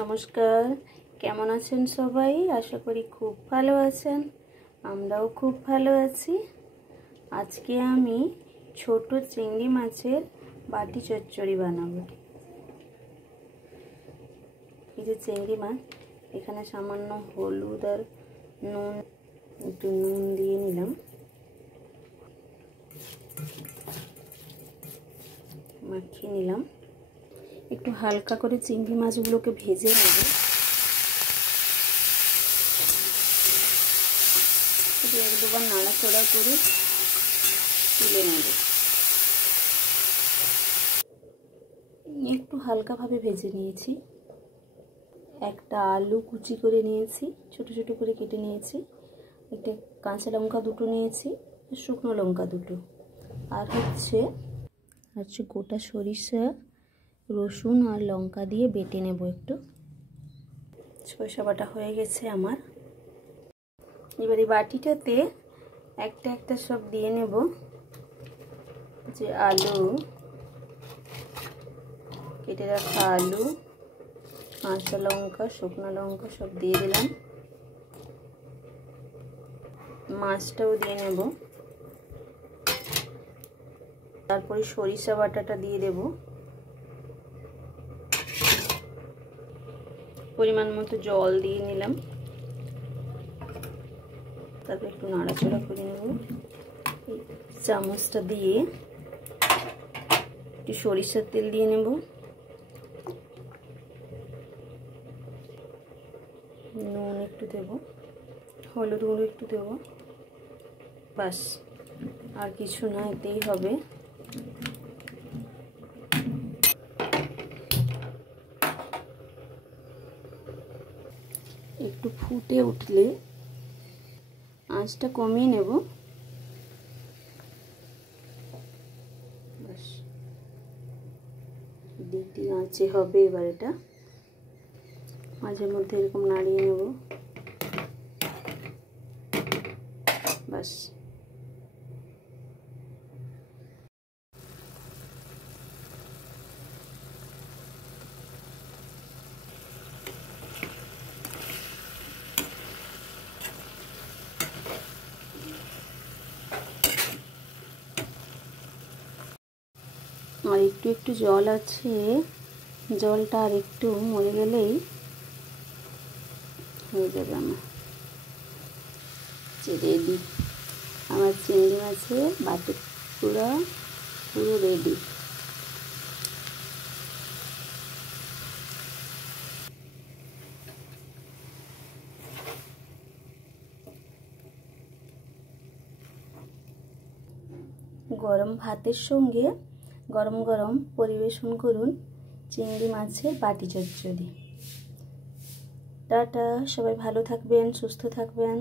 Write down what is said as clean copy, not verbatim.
নমস্কার, কেমন আছেন সবাই? আশা করি খুব ভালো আছেন। আমরাও খুব ভালো আছি। আজকে আমি ছোট চিংড়ি মাছের বাটি চচ্চড়ি বানাবো। এই যে চিংড়ি মাছ, এখানে সামান্য হলুদ আর নুন, একটু নুন দিয়ে নিলাম, মাখিয়ে নিলাম। একটু হালকা করে চিংড়ি মাছগুলোকে ভেজে নেব। এক দুবার নাড়াচাড়া করে তুলে নেব। একটু হালকাভাবে ভেজে নিয়েছি। একটা আলু কুচি করে নিয়েছি, ছোট ছোট করে কেটে নিয়েছি। একটা কাঁচা লঙ্কা দুটো নিয়েছি, শুকনো লঙ্কা দুটো, আর হচ্ছে গোটা সরিষা, রসুন আর লঙ্কা দিয়ে বেটে নেব। একটু সরিষা বাটা হয়ে গেছে আমার। এবার এই বাটিটাতে একটা একটা সব দিয়ে নেব। যে আলু, কেটে রাখা আলু, কাঁচা লঙ্কা, শুকনো লঙ্কা সব দিয়ে দিলাম। মাছটাও দিয়ে নেব। তারপরে সরিষা বাটাটা দিয়ে দেব। পরিমাণ মতো জল দিয়ে নিলাম। তারপর একটু নাড়াচাড়া করে নেব। চামচটা দিয়ে একটু সরিষার তেল দিয়ে নেব। নুন একটু দেব, হলুদ গুঁড়ো একটু দেব। বাস, আর কিছু না, এতেই হবে। একটু ফুটে উঠলে আঁচটা কমিয়ে নেব। বাস, দ্বিতীয় আঁচে হবে এবার এটা। মাঝে মধ্যে এরকম নাড়িয়ে নেব। বাস, আর একটু একটু জল আছে, জলটা আর একটু মরে গেলেই হয়ে যাবে আমার রেডি। আমার চিংড়ি মাছের বাটি পুরো রেডি। গরম ভাতের সঙ্গে গরম গরম পরিবেশন করুন চিংড়ি মাছের বাটি চচ্চড়ি। টাটা, সবাই ভালো থাকবেন, সুস্থ থাকবেন।